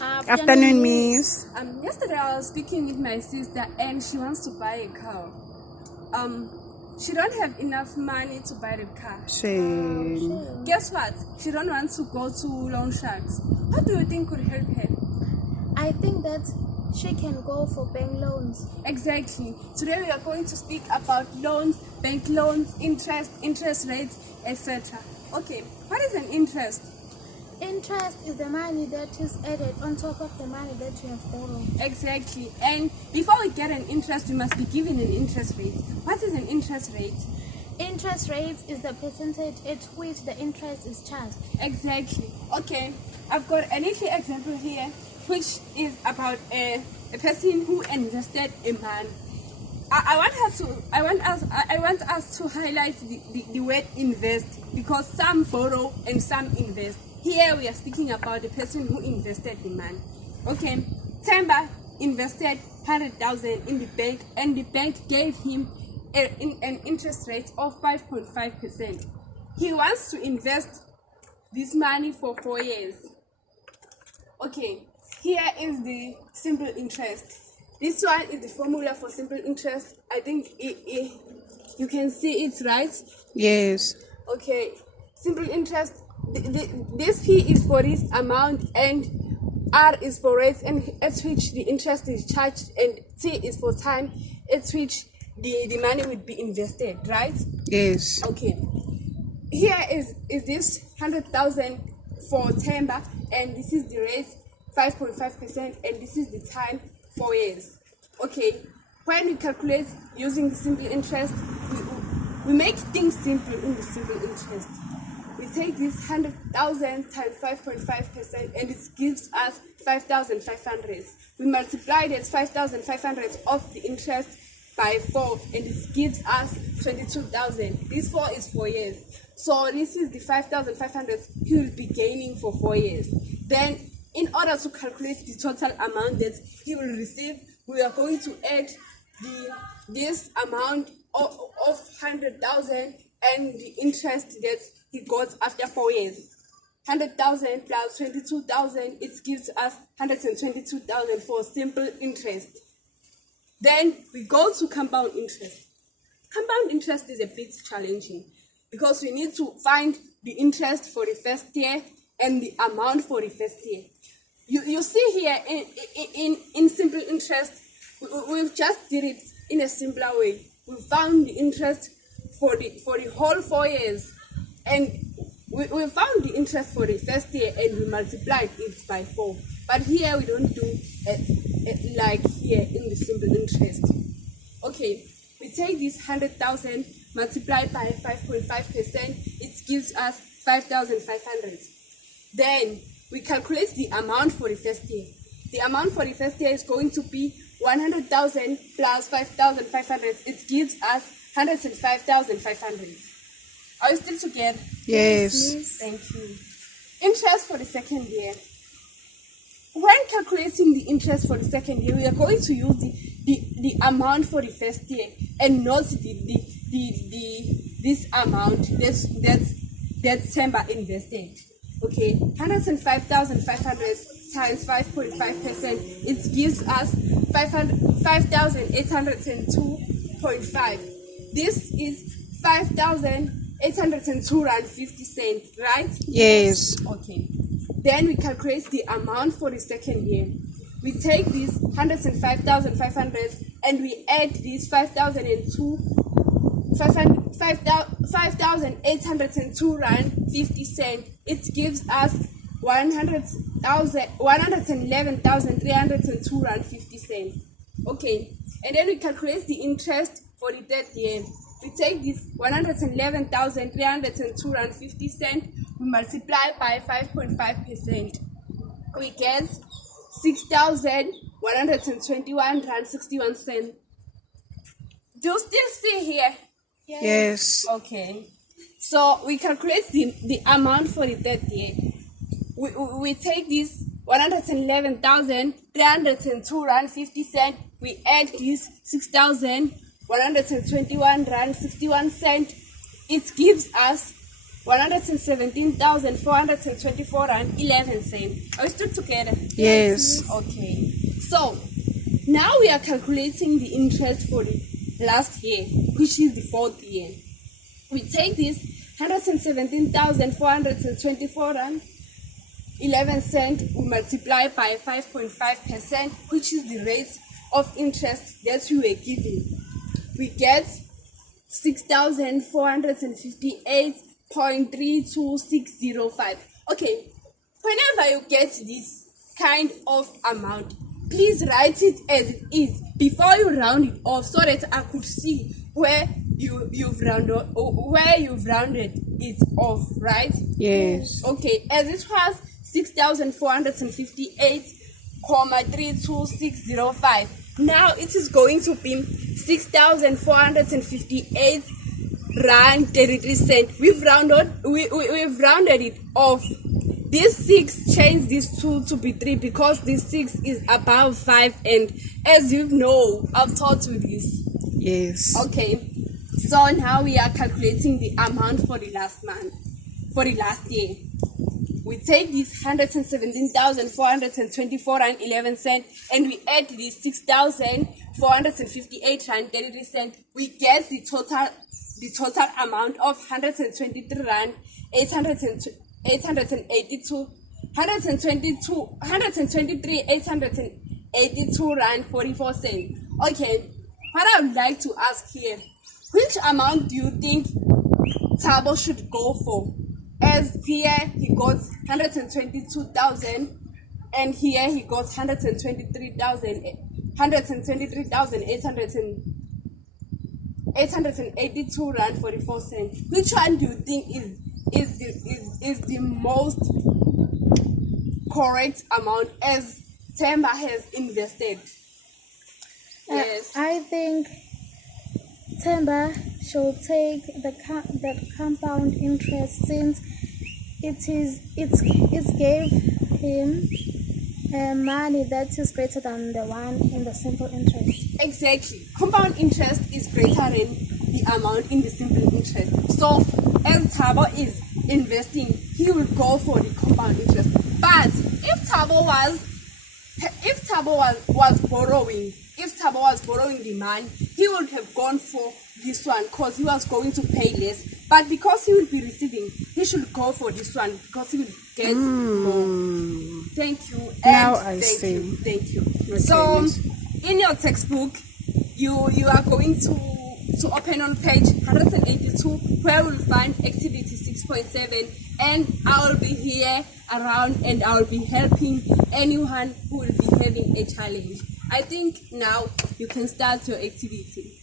Afternoon, Miss. Yesterday I was speaking with my sister and she wants to buy a car. She don't have enough money to buy the car. Shame. Guess what? She don't want to go to loan sharks. What do you think could help her? I think that she can go for bank loans. Exactly. Today we are going to speak about loans, bank loans, interest rates, etc. Okay, what is an interest? Interest is the money that is added on top of the money that you have borrowed. Exactly. And before we get an interest, we must be given an interest rate. What is an interest rate? Interest rate is the percentage at which the interest is charged. Exactly. Okay, I've got a little example here, which is about a person who invested a man. I want us to highlight the word invest, because some borrow and some invest. Here we are speaking about the person who invested the man. Okay, Temba invested 100,000 in the bank, and the bank gave him an interest rate of 5.5%. He wants to invest this money for 4 years. Okay, here is the simple interest. This one is the formula for simple interest. I think you can see it, right? Yes. Okay, simple interest. This P is for this amount, and R is for rates and at which the interest is charged, and T is for time at which the money would be invested, right? Yes. Okay. Here is this 100,000 for Temba, and this is the rate 5.5%, and this is the time 4 years. Okay. When we calculate using the simple interest, we make things simple in the simple interest. We take this 100,000 times 5.5%, and it gives us 5,500. We multiply that 5,500 of the interest by 4, and it gives us 22,000. This 4 is 4 years. So this is the 5,500 he will be gaining for 4 years. Then, in order to calculate the total amount that he will receive, we are going to add this amount of 100,000 and the interest that he got after 4 years. 100,000 plus 22,000, it gives us 122,000 for simple interest. Then we go to compound interest. Compound interest is a bit challenging because we need to find the interest for the first year and the amount for the first year. You see here in simple interest, we've just did it in a simpler way. We found the interest for the whole 4 years, and we found the interest for the first year and we multiplied it by 4. But here we don't do it like here in the simple interest. Okay, we take this 100,000 multiplied by 5.5%, it gives us 5,500. Then we calculate the amount for the first year. The amount for the first year is going to be 100,000 plus 5,500. It gives us 105,500. Are you still together? Yes. Thank you. Interest for the second year. When calculating the interest for the second year, we are going to use the amount for the first year and not this amount that's Temba invested. Okay, 105,500 times 5.5%, it gives us 5,802.5. This is 5,802 rand 50 cents, right? Yes. Okay. Then we calculate the amount for the second year. We take this 105,500 and we add this 5,802 rand 50 cents. It gives us 111,302 rand 50 cents. Okay, and then we calculate the interest for the third year. We take this 111,302 rand 50 cents, we multiply by 5.5%. We get 6,121 rand 61 cents. Do you still see here? Yes. Okay. So we calculate the amount for the third year. We take this 111,302 rand 50 cents. We add this 6,121 rand 61 cents. It gives us 117,424 and 11 cents. Are we still together? Yes. Okay. So now we are calculating the interest for the last year, which is the 4th year. We take this 117,424 and 11 cents, we multiply by 5.5%, which is the rate of interest that we were given. We get 6,458.32605. Okay, whenever you get this kind of amount, please write it as it is before you round it off, so that I could see where you've rounded it off, right? Yes. Okay, as it was 6,458.32605. Now it is going to be 6,458 rand 33 cents. We've rounded it off. This 6 change this 2 to be 3 because this 6 is above 5, and as you know, I've taught you this. Yes. Okay, so now we are calculating the amount for the last year. We take this 117,424 and 11 cents, and we add this 6,458 and 33 cents. We get the total amount of 123 rand 882 rand 44 cents. Okay, what I would like to ask here, which amount do you think Thabo should go for? As here he got 123,000, and here he got 123,882 rand 44 cents. Which one do you think is the most correct amount as Themba has invested? Yes. I think Themba should take the compound interest, since it gave him money that is greater than the one in the simple interest. Exactly. Compound interest is greater than the amount in the simple interest. So as Thabo is investing, he will go for the compound interest. But if Thabo was borrowing the money, he would have gone for this one because he was going to pay less. But because he will be receiving, he should go for this one because he will get more. Thank you. Now I see. Thank you. Okay, So yes. in your textbook, you are going to open on page 182, where we'll find activity 6.7, and I will be here around, and I will be helping anyone who will be having a challenge. I think now you can start your activity.